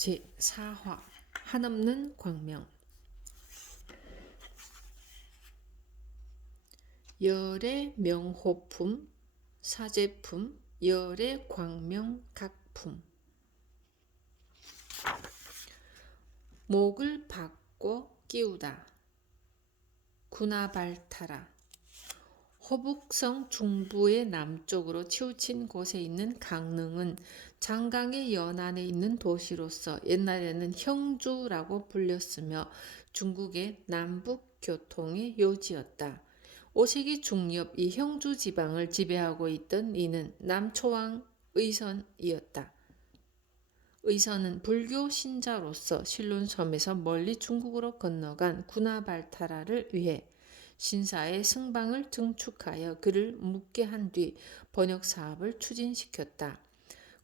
제4화 한없는 광명. 열의 명호품 사제품 열의 광명 각품. 목을 바꿔 끼우다 구나발타라. 호북성 중부의 남쪽으로 치우친 곳에 있는 강릉은 장강의 연안에 있는 도시로서 옛날에는 형주라고 불렸으며 중국의 남북 교통의 요지였다. 5세기 중엽 이 형주 지방을 지배하고 있던 이는 남초왕 의선이었다. 의선은 불교 신자로서 신론섬에서 멀리 중국으로 건너간 구나발타라를 위해 신사의 승방을 증축하여 그를 묻게 한 뒤 번역 사업을 추진시켰다.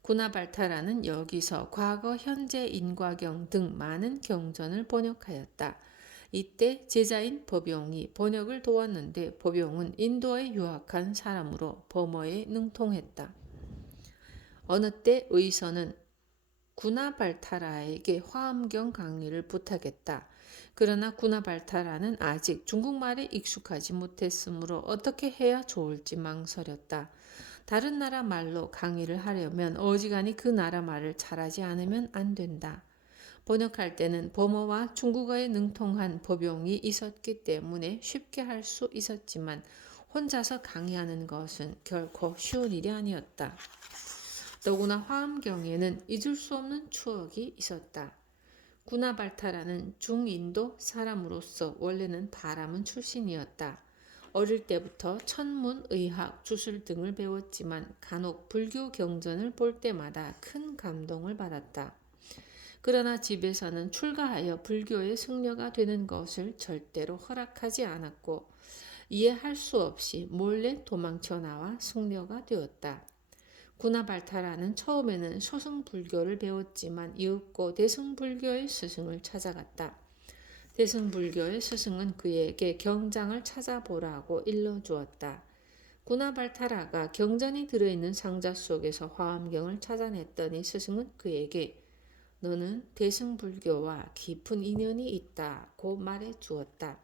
구나발타라는 여기서 과거, 현재, 인과경 등 많은 경전을 번역하였다. 이때 제자인 법용이 번역을 도왔는데 법용은 인도에 유학한 사람으로 범어에 능통했다. 어느 때 의선은 구나발타라에게 화엄경 강의를 부탁했다. 그러나 구나발타라는 아직 중국말에 익숙하지 못했으므로 어떻게 해야 좋을지 망설였다. 다른 나라 말로 강의를 하려면 어지간히 그 나라 말을 잘하지 않으면 안 된다. 번역할 때는 범어와 중국어에 능통한 법용이 있었기 때문에 쉽게 할 수 있었지만 혼자서 강의하는 것은 결코 쉬운 일이 아니었다. 더구나 화엄경에는 잊을 수 없는 추억이 있었다. 구나발타라는 중인도 사람으로서 원래는 바라문 출신이었다. 어릴 때부터 천문, 의학, 주술 등을 배웠지만 간혹 불교 경전을 볼 때마다 큰 감동을 받았다. 그러나 집에서는 출가하여 불교의 승려가 되는 것을 절대로 허락하지 않았고 이해할 수 없이 몰래 도망쳐 나와 승려가 되었다. 구나발타라는 처음에는 소승불교를 배웠지만 이윽고 대승불교의 스승을 찾아갔다. 대승불교의 스승은 그에게 경장을 찾아보라고 일러주었다. 구나발타라가 경전이 들어있는 상자 속에서 화엄경을 찾아냈더니 스승은 그에게 너는 대승불교와 깊은 인연이 있다고 말해주었다.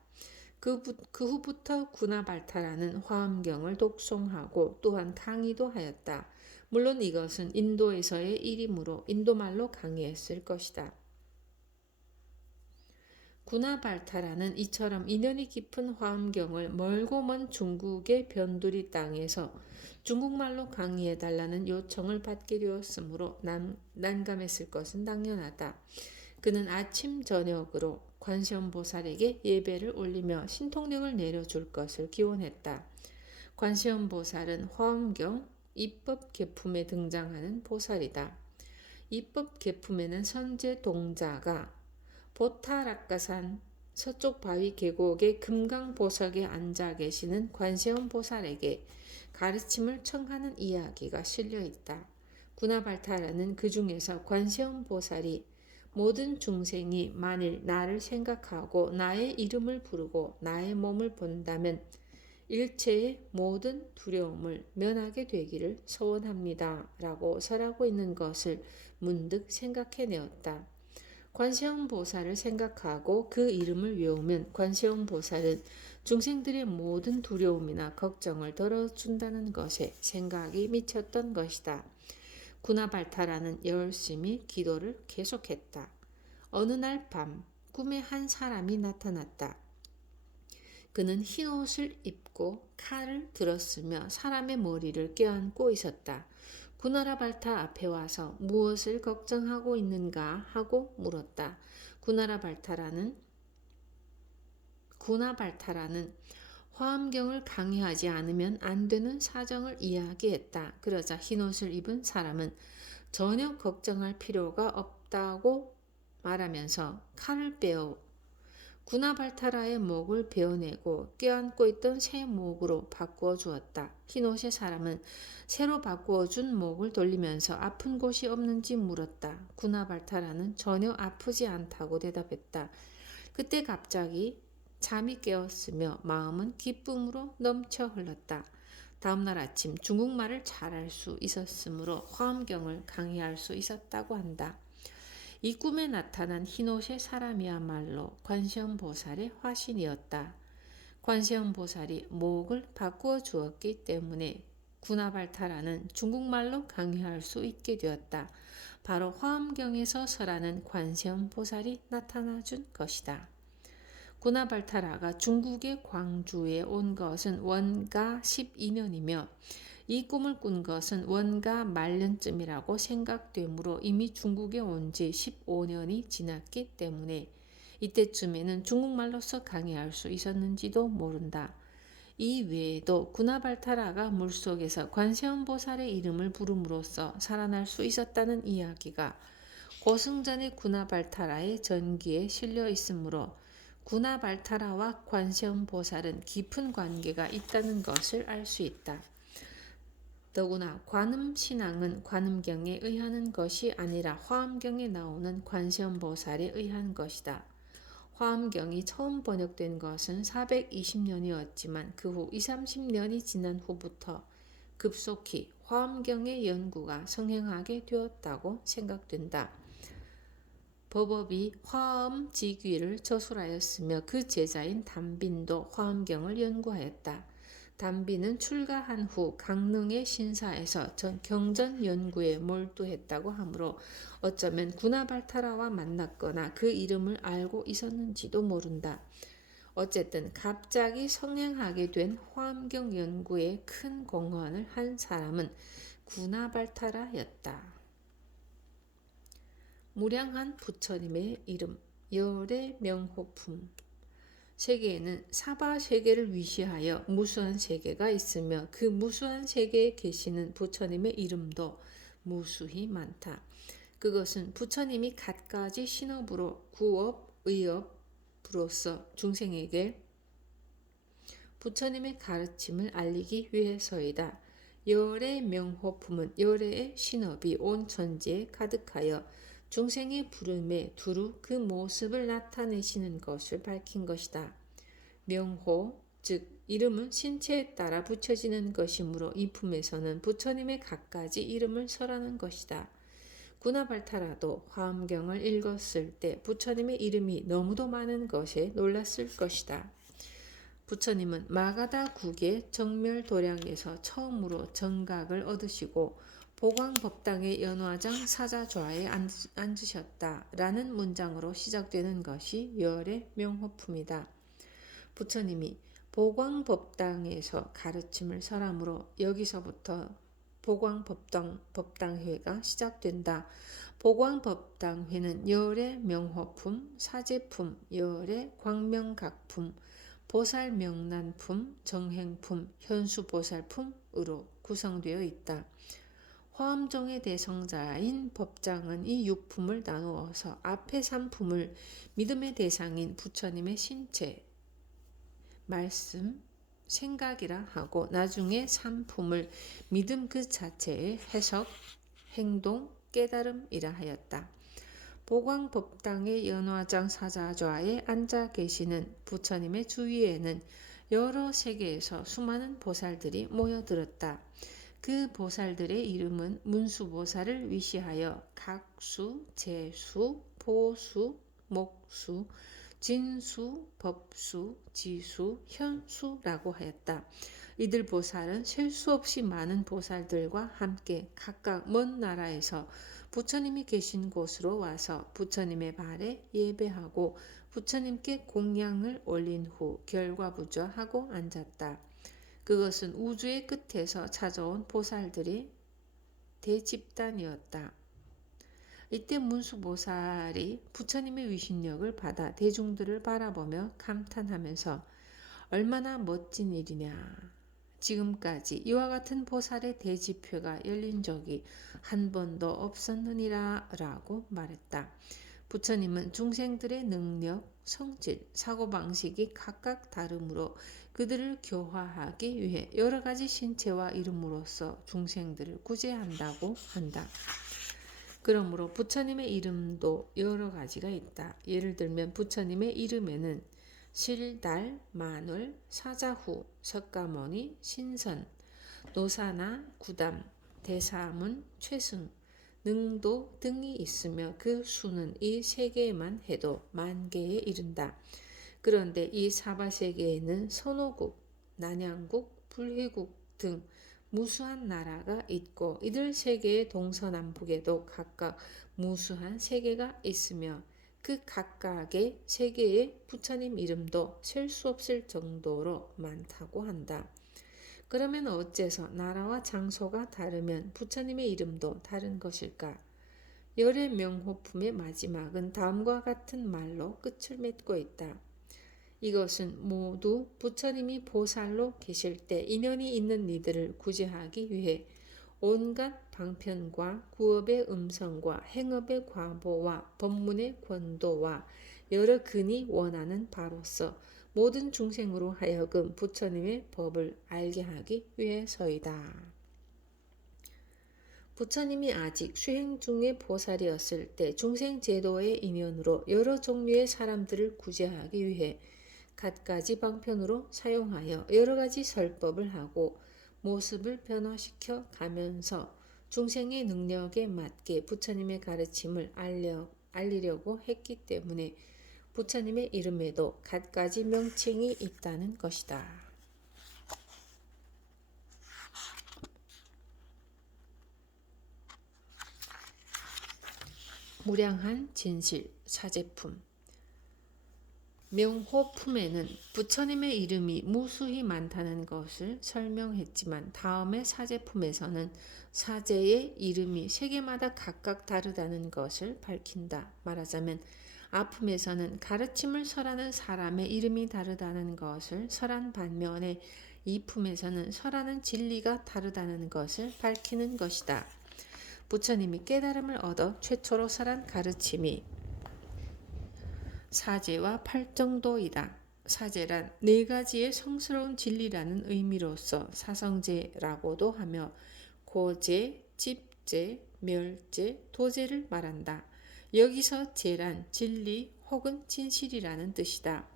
그 후부터 구나발타라는 화엄경을 독송하고 또한 강의도 하였다. 물론 이것은 인도에서의 일이므로 인도말로 강의했을 것이다. 구나발타라는 이처럼 인연이 깊은 화엄경을 멀고 먼 중국의 변두리 땅에서 중국말로 강의해달라는 요청을 받게 되었으므로 난감했을 것은 당연하다. 그는 아침 저녁으로 관세음보살에게 예배를 올리며 신통력을 내려줄 것을 기원했다. 관세음보살은 화엄경 입법계품에 등장하는 보살이다. 입법계품에는 선제 동자가 보타락가산 서쪽 바위 계곡의 금강보석에 앉아 계시는 관세음보살에게 가르침을 청하는 이야기가 실려있다. 구나발타라는 그 중에서 관세음보살이 모든 중생이 만일 나를 생각하고 나의 이름을 부르고 나의 몸을 본다면 일체의 모든 두려움을 면하게 되기를 소원합니다. 라고 설하고 있는 것을 문득 생각해내었다. 관세음보살을 생각하고 그 이름을 외우면 관세음보살은 중생들의 모든 두려움이나 걱정을 덜어준다는 것에 생각이 미쳤던 것이다. 구나발타라는 열심히 기도를 계속했다. 어느 날 밤 꿈에 한 사람이 나타났다. 그는 흰 옷을 입고 칼을 들었으며 사람의 머리를 껴안고 있었다. 구나발타 앞에 와서 무엇을 걱정하고 있는가 하고 물었다. 구나발타라는 화엄경을 강의하지 않으면 안 되는 사정을 이야기했다. 그러자 흰옷을 입은 사람은 전혀 걱정할 필요가 없다고 말하면서 칼을 빼어 구나발타라의 목을 베어내고 껴안고 있던 새 목으로 바꾸어 주었다. 흰옷의 사람은 새로 바꾸어 준 목을 돌리면서 아픈 곳이 없는지 물었다. 구나발타라는 전혀 아프지 않다고 대답했다. 그때 갑자기 잠이 깨었으며 마음은 기쁨으로 넘쳐 흘렀다. 다음날 아침 중국말을 잘할 수 있었으므로 화엄경을 강의할 수 있었다고 한다. 이 꿈에 나타난 흰옷의 사람이야말로 관세음보살의 화신이었다. 관세음보살이 목을 바꾸어 주었기 때문에 구나발타라는 중국말로 강요할 수 있게 되었다. 바로 화엄경에서 설하는 관세음보살이 나타나 준 것이다. 구나발타라가 중국의 광주에 온 것은 원가 12년이며 이 꿈을 꾼 것은 원가 말년쯤이라고 생각되므로 이미 중국에 온 지 15년이 지났기 때문에 이때쯤에는 중국말로서 강의할 수 있었는지도 모른다. 이 외에도 구나발타라가 물속에서 관세음보살의 이름을 부름으로써 살아날 수 있었다는 이야기가 고승전의 구나발타라의 전기에 실려 있으므로 구나발타라와 관세음보살은 깊은 관계가 있다는 것을 알 수 있다. 더구나 관음신앙은 관음경에 의하는 것이 아니라 화엄경에 나오는 관세음보살에 의한 것이다. 화엄경이 처음 번역된 것은 420년이었지만 그 후 20-30년이 지난 후부터 급속히 화엄경의 연구가 성행하게 되었다고 생각된다. 법업이 화엄지귀를 저술하였으며 그 제자인 담빈도 화엄경을 연구하였다. 담빈은 출가한 후 강릉의 신사에서 경전 연구에 몰두했다고 하므로 어쩌면 구나발타라와 만났거나 그 이름을 알고 있었는지도 모른다. 어쨌든 갑자기 성행하게 된 화엄경 연구에 큰 공헌을 한 사람은 구나발타라였다. 무량한 부처님의 이름, 열의 명호품. 세계에는 사바 세계를 위시하여 무수한 세계가 있으며 그 무수한 세계에 계시는 부처님의 이름도 무수히 많다. 그것은 부처님이 갖가지 신업으로 구업, 의업으로서 중생에게 부처님의 가르침을 알리기 위해서이다. 열의 명호품은 열의 신업이 온 천지에 가득하여 중생의 부름에 두루 그 모습을 나타내시는 것을 밝힌 것이다. 명호, 즉 이름은 신체에 따라 붙여지는 것이므로 이 품에서는 부처님의 갖가지 이름을 설하는 것이다. 구나발타라도 화엄경을 읽었을 때 부처님의 이름이 너무도 많은 것에 놀랐을 것이다. 부처님은 마가다국의 정멸도량에서 처음으로 정각을 얻으시고 보광법당의 연화장 사자좌에 앉으셨다 라는 문장으로 시작되는 것이 열의 명호품이다. 부처님이 보광법당에서 가르침을 설하므로 여기서부터 보광법당회가 시작된다. 보광법당회는 열의 명호품, 사제품, 열의 광명각품, 보살명난품, 정행품, 현수보살품으로 구성되어 있다. 화엄종의 대성자인 법장은 이 6품을 나누어서 앞에 3품을 믿음의 대상인 부처님의 신체, 말씀, 생각이라 하고 나중에 3품을 믿음 그 자체의 해석, 행동, 깨달음이라 하였다. 보광법당의 연화장 사자좌에 앉아 계시는 부처님의 주위에는 여러 세계에서 수많은 보살들이 모여들었다. 그 보살들의 이름은 문수보살을 위시하여 각수, 재수, 보수, 목수, 진수, 법수, 지수, 현수라고 하였다. 이들 보살은 셀 수 없이 많은 보살들과 함께 각각 먼 나라에서 부처님이 계신 곳으로 와서 부처님의 발에 예배하고 부처님께 공양을 올린 후 결과부조하고 앉았다. 그것은 우주의 끝에서 찾아온 보살들의 대집단이었다. 이때 문수보살이 부처님의 위신력을 받아 대중들을 바라보며 감탄하면서 얼마나 멋진 일이냐. 지금까지 이와 같은 보살의 대집회가 열린 적이 한 번도 없었느니라 라고 말했다. 부처님은 중생들의 능력, 성질, 사고방식이 각각 다르므로 그들을 교화하기 위해 여러 가지 신체와 이름으로써 중생들을 구제한다고 한다. 그러므로 부처님의 이름도 여러 가지가 있다. 예를 들면 부처님의 이름에는 실달, 만월, 사자후, 석가모니, 신선, 노사나, 구담, 대사문, 최승 능도 등이 있으며 그 수는 이 세계에만 해도 10,000개에 이른다. 그런데 이 사바세계에는 선호국, 난양국, 불회국 등 무수한 나라가 있고 이들 세계의 동서남북에도 각각 무수한 세계가 있으며 그 각각의 세계의 부처님 이름도 셀 수 없을 정도로 많다고 한다. 그러면 어째서 나라와 장소가 다르면 부처님의 이름도 다른 것일까? 열의 명호품의 마지막은 다음과 같은 말로 끝을 맺고 있다. 이것은 모두 부처님이 보살로 계실 때 인연이 있는 이들을 구제하기 위해 온갖 방편과 구업의 음성과 행업의 과보와 법문의 권도와 여러 근이 원하는 바로서 모든 중생으로 하여금 부처님의 법을 알게 하기 위해서이다. 부처님이 아직 수행 중의 보살이었을 때 중생 제도의 인연으로 여러 종류의 사람들을 구제하기 위해 갖가지 방편으로 사용하여 여러 가지 설법을 하고 모습을 변화시켜 가면서 중생의 능력에 맞게 부처님의 가르침을 알리려고 했기 때문에 부처님의 이름에도 갖가지 명칭이 있다는 것이다. 무량한 진실 사제품 명호품에는 부처님의 이름이 무수히 많다는 것을 설명했지만 다음의 사제품에서는 사제의 이름이 세계마다 각각 다르다는 것을 밝힌다. 말하자면 아품에서는 가르침을 설하는 사람의 이름이 다르다는 것을 설한 반면에 이품에서는 설하는 진리가 다르다는 것을 밝히는 것이다. 부처님이 깨달음을 얻어 최초로 설한 가르침이 사제와 팔정도이다. 사제란 네 가지의 성스러운 진리라는 의미로서 사성제라고도 하며 고제, 집제, 멸제, 도제를 말한다. 여기서 제란 진리 혹은 진실이라는 뜻이다.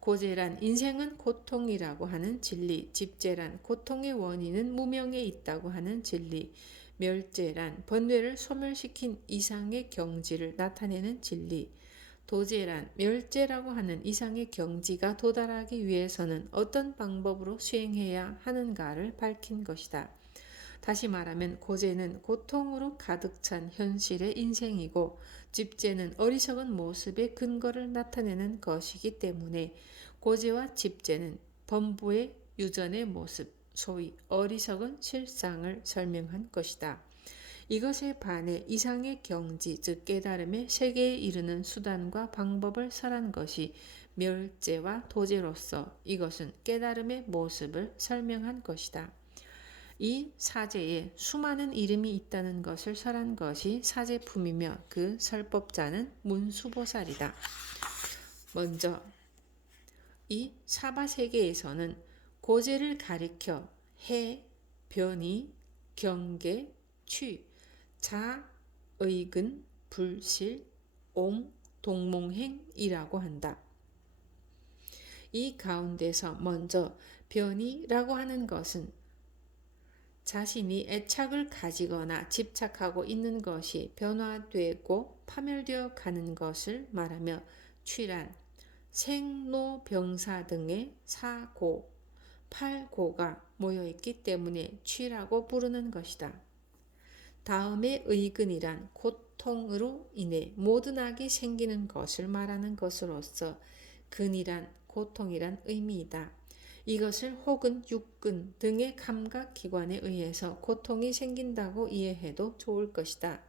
고제란 인생은 고통이라고 하는 진리, 집제란 고통의 원인은 무명에 있다고 하는 진리, 멸제란 번뇌를 소멸시킨 이상의 경지를 나타내는 진리, 도제란 멸제라고 하는 이상의 경지가 도달하기 위해서는 어떤 방법으로 수행해야 하는가를 밝힌 것이다. 다시 말하면 고제는 고통으로 가득 찬 현실의 인생이고 집제는 어리석은 모습의 근거를 나타내는 것이기 때문에 고제와 집제는 범부의 유전의 모습, 소위 어리석은 실상을 설명한 것이다. 이것에 반해 이상의 경지, 즉 깨달음의 세계에 이르는 수단과 방법을 설한 것이 멸제와 도제로서 이것은 깨달음의 모습을 설명한 것이다. 이 사제에 수많은 이름이 있다는 것을 설한 것이 사제품이며 그 설법자는 문수보살이다. 먼저 이 사바세계에서는 고제를 가리켜 해, 변이, 경계, 취, 자, 의근, 불실, 옹, 동몽행이라고 한다. 이 가운데서 먼저 변이라고 하는 것은 자신이 애착을 가지거나 집착하고 있는 것이 변화되고 파멸되어 가는 것을 말하며 취란 생로병사 등의 사고, 팔고가 모여있기 때문에 취라고 부르는 것이다. 다음에 의근이란 고통으로 인해 모든 악이 생기는 것을 말하는 것으로서 근이란 고통이란 의미이다. 이것을 혹은 육근 등의 감각기관에 의해서 고통이 생긴다고 이해해도 좋을 것이다.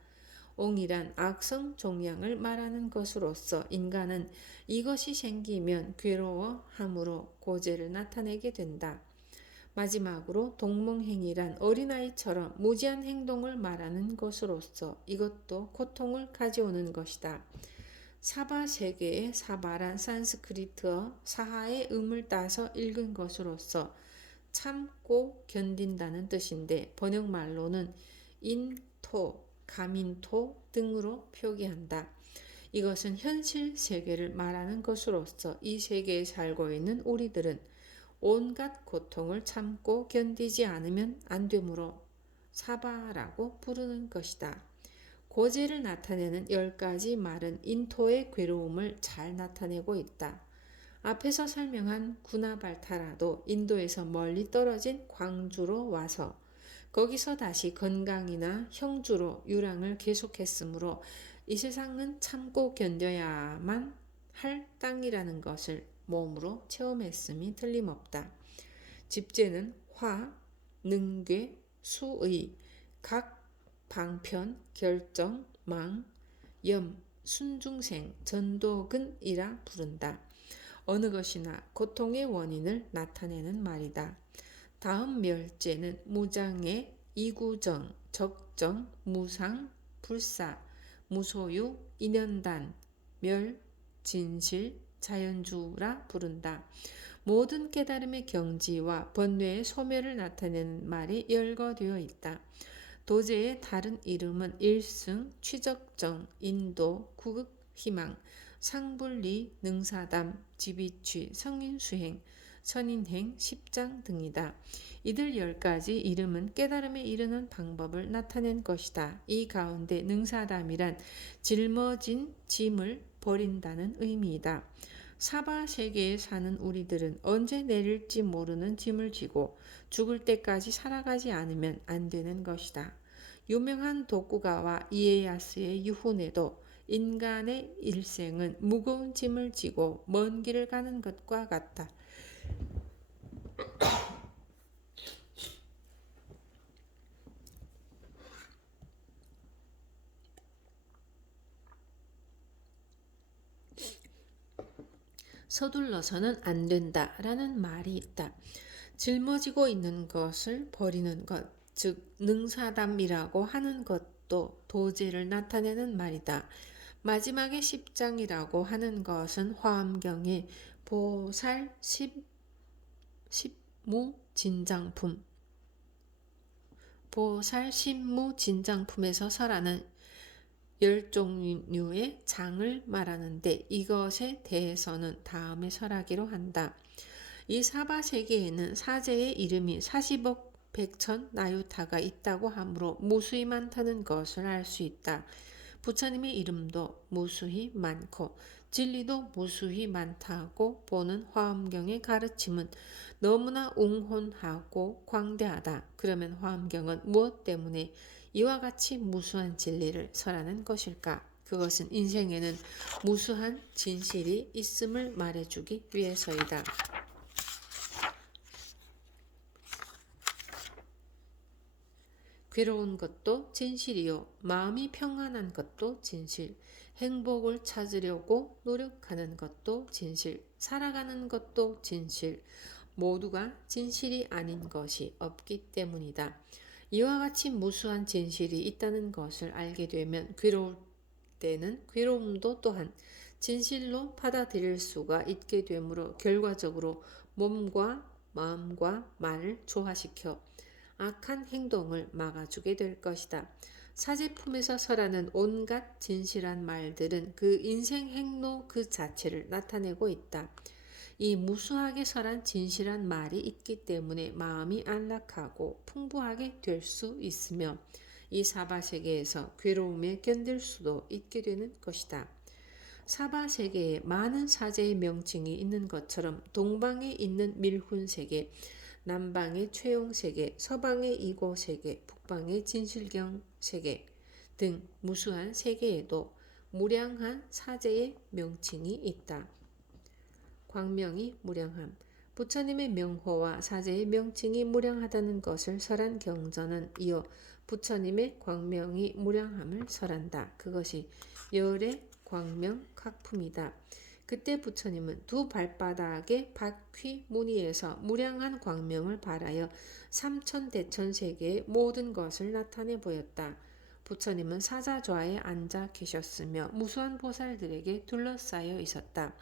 옹이란 악성 종양을 말하는 것으로서 인간은 이것이 생기면 괴로워함으로 고제를 나타내게 된다. 마지막으로 동몽행이란 어린아이처럼 무지한 행동을 말하는 것으로서 이것도 고통을 가져오는 것이다. 사바 세계의 사바란 산스크리트어 사하의 음을 따서 읽은 것으로서 참고 견딘다는 뜻인데 번역말로는 인토, 가민토 등으로 표기한다. 이것은 현실 세계를 말하는 것으로서 이 세계에 살고 있는 우리들은 온갖 고통을 참고 견디지 않으면 안 되므로 사바라고 부르는 것이다. 고제를 나타내는 10가지 말은 인토의 괴로움을 잘 나타내고 있다. 앞에서 설명한 구나발타라도 인도에서 멀리 떨어진 광주로 와서 거기서 다시 건강이나 형주로 유랑을 계속했으므로 이 세상은 참고 견뎌야만 할 땅이라는 것을 몸으로 체험했음이 틀림없다. 집제는 화, 능괴, 수의, 각, 방편, 결정, 망, 염, 순중생, 전도근이라 부른다. 어느 것이나 고통의 원인을 나타내는 말이다. 다음 멸제는 무장애, 이구정, 적정, 무상, 불사, 무소유, 인연단, 멸, 진실, 자연주라 부른다. 모든 깨달음의 경지와 번뇌의 소멸을 나타내는 말이 열거되어 있다. 도제의 다른 이름은 일승, 취적정, 인도, 구극, 희망, 상불리, 능사담, 지비취, 성인수행, 선인행, 십장 등이다. 이들 10가지 이름은 깨달음에 이르는 방법을 나타낸 것이다. 이 가운데 능사담이란 짊어진 짐을 버린다는 의미이다. 사바 세계에 사는 우리들은 언제 내릴지 모르는 짐을 지고 죽을 때까지 살아가지 않으면 안 되는 것이다. 유명한 독구가와 이에야스의 유훈에도 인간의 일생은 무거운 짐을 지고 먼 길을 가는 것과 같다. 서둘러서는 안 된다 라는 말이 있다. 짊어지고 있는 것을 버리는 것, 즉 능사담이라고 하는 것도 도제를 나타내는 말이다. 마지막에 십장이라고 하는 것은 화엄경의 보살 십무진장품, 보살 십무진장품에서 설하는 10종류의 장을 말하는데 이것에 대해서는 다음에 설하기로 한다. 이 사바세계에는 사제의 이름이 40억 백천 나유타가 있다고 하므로 무수히 많다는 것을 알 수 있다. 부처님의 이름도 무수히 많고 진리도 무수히 많다고 보는 화엄경의 가르침은 너무나 웅혼하고 광대하다. 그러면 화엄경은 무엇 때문에 이와 같이 무수한 진리를 설하는 것일까? 그것은 인생에는 무수한 진실이 있음을 말해주기 위해서이다. 괴로운 것도 진실이요. 마음이 평안한 것도 진실. 행복을 찾으려고 노력하는 것도 진실. 살아가는 것도 진실. 모두가 진실이 아닌 것이 없기 때문이다. 이와 같이 무수한 진실이 있다는 것을 알게 되면 괴로울 때는 괴로움도 또한 진실로 받아들일 수가 있게 되므로 결과적으로 몸과 마음과 말을 조화시켜 악한 행동을 막아주게 될 것이다. 사제품에서 설하는 온갖 진실한 말들은 그 인생 행로 그 자체를 나타내고 있다. 이 무수하게 설한 진실한 말이 있기 때문에 마음이 안락하고 풍부하게 될 수 있으며 이 사바세계에서 괴로움에 견딜 수도 있게 되는 것이다. 사바세계에 많은 사제의 명칭이 있는 것처럼 동방에 있는 밀훈세계, 남방의 최용세계, 서방의 이고세계, 북방의 진실경세계 등 무수한 세계에도 무량한 사제의 명칭이 있다. 광명이 무량함. 부처님의 명호와 사제의 명칭이 무량하다는 것을 설한 경전은 이어 부처님의 광명이 무량함을 설한다. 그것이 열의 광명 각품이다. 그때 부처님은 두 발바닥의 바퀴 무늬에서 무량한 광명을 발하여 삼천대천세계의 모든 것을 나타내 보였다. 부처님은 사자좌에 앉아 계셨으며 무수한 보살들에게 둘러싸여 있었다.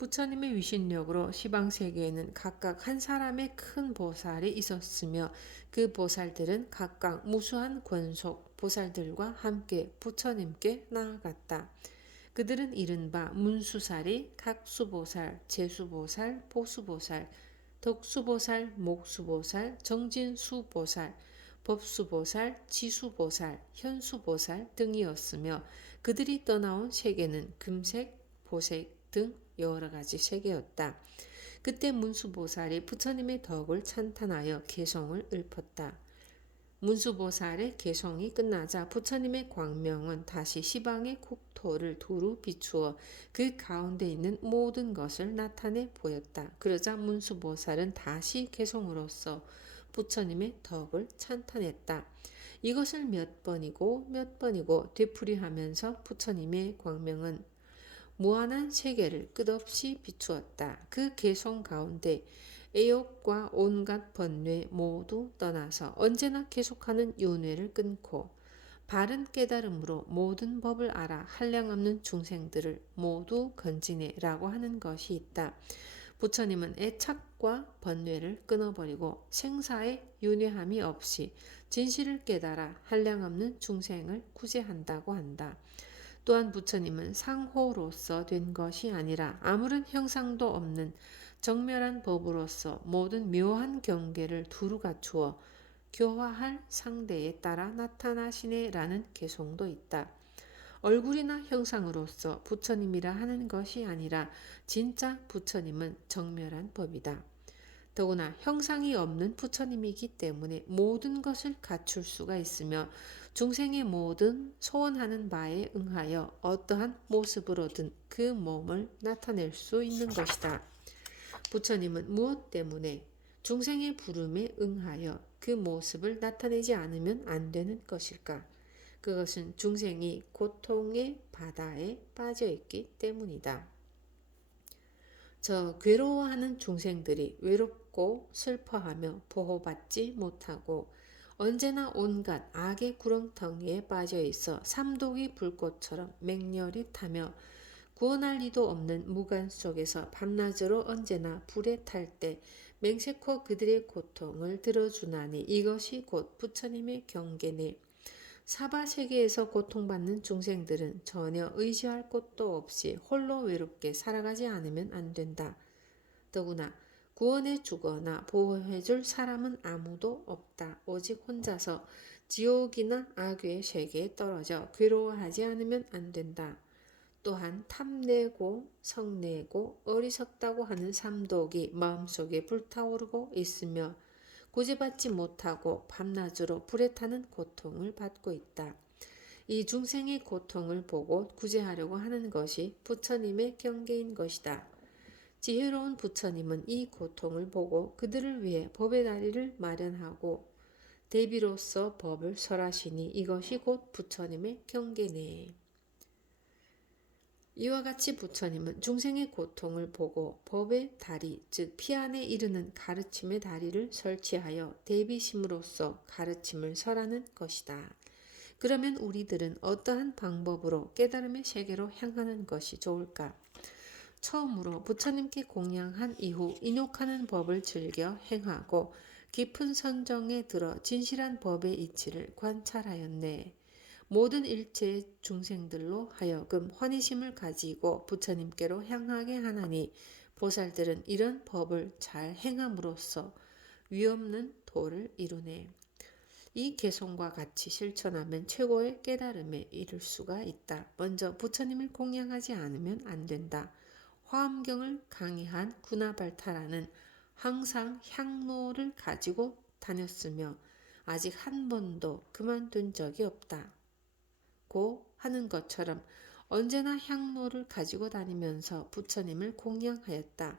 부처님의 위신력으로 시방세계에는 각각 한 사람의 큰 보살이 있었으며 그 보살들은 각각 무수한 권속 보살들과 함께 부처님께 나아갔다. 그들은 이른바 문수살이 각수보살, 제수보살, 보수보살, 덕수보살, 목수보살, 정진수보살, 법수보살, 지수보살, 현수보살 등이었으며 그들이 떠나온 세계는 금색, 보색 등 여러 가지 세계였다. 그때 문수보살이 부처님의 덕을 찬탄하여 개성을 읊었다. 문수보살의 개성이 끝나자 부처님의 광명은 다시 시방의 국토를 두루 비추어 그 가운데 있는 모든 것을 나타내 보였다. 그러자 문수보살은 다시 개성으로서 부처님의 덕을 찬탄했다. 이것을 몇 번이고 되풀이하면서 부처님의 광명은 무한한 세계를 끝없이 비추었다. 그 개성 가운데 애욕과 온갖 번뇌 모두 떠나서 언제나 계속하는 윤회를 끊고 바른 깨달음으로 모든 법을 알아 한량없는 중생들을 모두 건지네라고 하는 것이 있다. 부처님은 애착과 번뇌를 끊어버리고 생사의 윤회함이 없이 진실을 깨달아 한량없는 중생을 구제한다고 한다. 또한 부처님은 상호로서 된 것이 아니라 아무런 형상도 없는 정멸한 법으로서 모든 묘한 경계를 두루 갖추어 교화할 상대에 따라 나타나시네라는 개성도 있다. 얼굴이나 형상으로서 부처님이라 하는 것이 아니라 진짜 부처님은 정멸한 법이다. 더구나 형상이 없는 부처님이기 때문에 모든 것을 갖출 수가 있으며 중생의 모든 소원하는 바에 응하여 어떠한 모습으로든 그 몸을 나타낼 수 있는 것이다. 부처님은 무엇 때문에 중생의 부름에 응하여 그 모습을 나타내지 않으면 안 되는 것일까? 그것은 중생이 고통의 바다에 빠져 있기 때문이다. 저 괴로워하는 중생들이 외롭고 슬퍼하며 보호받지 못하고 언제나 온갖 악의 구렁텅이에 빠져 있어 삼독이 불꽃처럼 맹렬히 타며 구원할 리도 없는 무간 속에서 밤낮으로 언제나 불에 탈 때 맹세코 그들의 고통을 들어주나니 이것이 곧 부처님의 경계네. 사바세계에서 고통받는 중생들은 전혀 의지할 곳도 없이 홀로 외롭게 살아가지 않으면 안 된다. 더구나 구원해 주거나 보호해 줄 사람은 아무도 없다. 오직 혼자서 지옥이나 악의 세계에 떨어져 괴로워하지 않으면 안 된다. 또한 탐내고 성내고 어리석다고 하는 삼독이 마음속에 불타오르고 있으며 구제받지 못하고 밤낮으로 불에 타는 고통을 받고 있다. 이 중생의 고통을 보고 구제하려고 하는 것이 부처님의 경계인 것이다. 지혜로운 부처님은 이 고통을 보고 그들을 위해 법의 다리를 마련하고 대비로서 법을 설하시니 이것이 곧 부처님의 경계네. 이와 같이 부처님은 중생의 고통을 보고 법의 다리, 즉 피안에 이르는 가르침의 다리를 설치하여 대비심으로써 가르침을 설하는 것이다. 그러면 우리들은 어떠한 방법으로 깨달음의 세계로 향하는 것이 좋을까? 처음으로 부처님께 공양한 이후 인욕하는 법을 즐겨 행하고 깊은 선정에 들어 진실한 법의 이치를 관찰하였네. 모든 일체 중생들로 하여금 환희심을 가지고 부처님께로 향하게 하나니 보살들은 이런 법을 잘 행함으로써 위없는 도를 이루네. 이 개성과 같이 실천하면 최고의 깨달음에 이를 수가 있다. 먼저 부처님을 공양하지 않으면 안 된다. 화엄경을 강의한 구나발타라는 항상 향로를 가지고 다녔으며 아직 한 번도 그만둔 적이 없다. 고 하는 것처럼 언제나 향로를 가지고 다니면서 부처님을 공양하였다.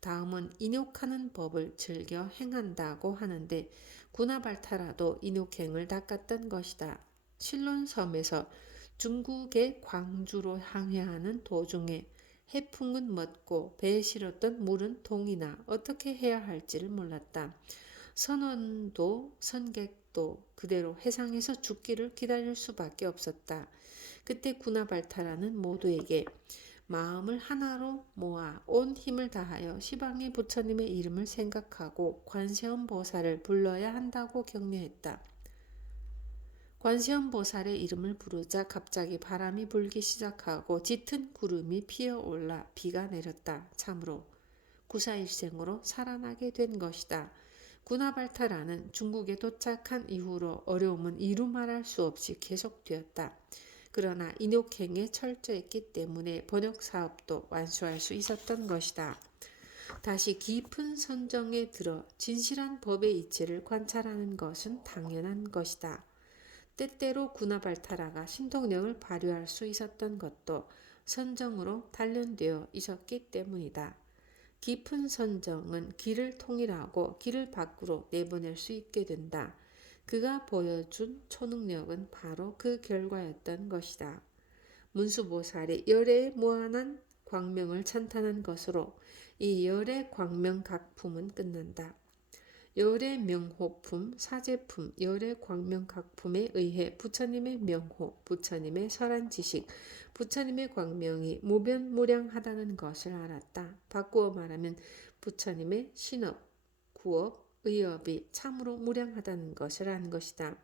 다음은 인욕하는 법을 즐겨 행한다고 하는데 구나발타라도 인욕행을 닦았던 것이다. 신론섬에서 중국의 광주로 항해하는 도중에 해풍은 멎고 배에 실었던 물은 동이나 어떻게 해야 할지를 몰랐다. 선원도 선객도 그대로 해상에서 죽기를 기다릴 수밖에 없었다. 그때 구나발타라는 모두에게 마음을 하나로 모아 온 힘을 다하여 시방의 부처님의 이름을 생각하고 관세음 보살을 불러야 한다고 격려했다. 관세음 보살의 이름을 부르자 갑자기 바람이 불기 시작하고 짙은 구름이 피어올라 비가 내렸다. 참으로 구사일생으로 살아나게 된 것이다. 구나발타라는 중국에 도착한 이후로 어려움은 이루 말할 수 없이 계속되었다. 그러나 인욕행에 철저했기 때문에 번역 사업도 완수할 수 있었던 것이다. 다시 깊은 선정에 들어 진실한 법의 이치를 관찰하는 것은 당연한 것이다. 때때로 구나발타라가 신통력을 발휘할 수 있었던 것도 선정으로 단련되어 있었기 때문이다. 깊은 선정은 길을 통일하고 길을 밖으로 내보낼 수 있게 된다. 그가 보여준 초능력은 바로 그 결과였던 것이다. 문수보살의 열애의 무한한 광명을 찬탄한 것으로 이 열애 광명 각품은 끝난다. 열애 명호품, 사제품, 열애 광명 각품에 의해 부처님의 명호, 부처님의 설한 지식, 부처님의 광명이 무변무량하다는 것을 알았다. 바꾸어 말하면 부처님의 신업, 구업, 의업이 참으로 무량하다는 것을 안 것이다.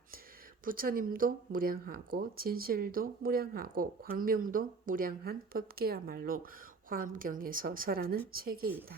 부처님도 무량하고 진실도 무량하고 광명도 무량한 법계야말로 화엄경에서 설하는 체계이다.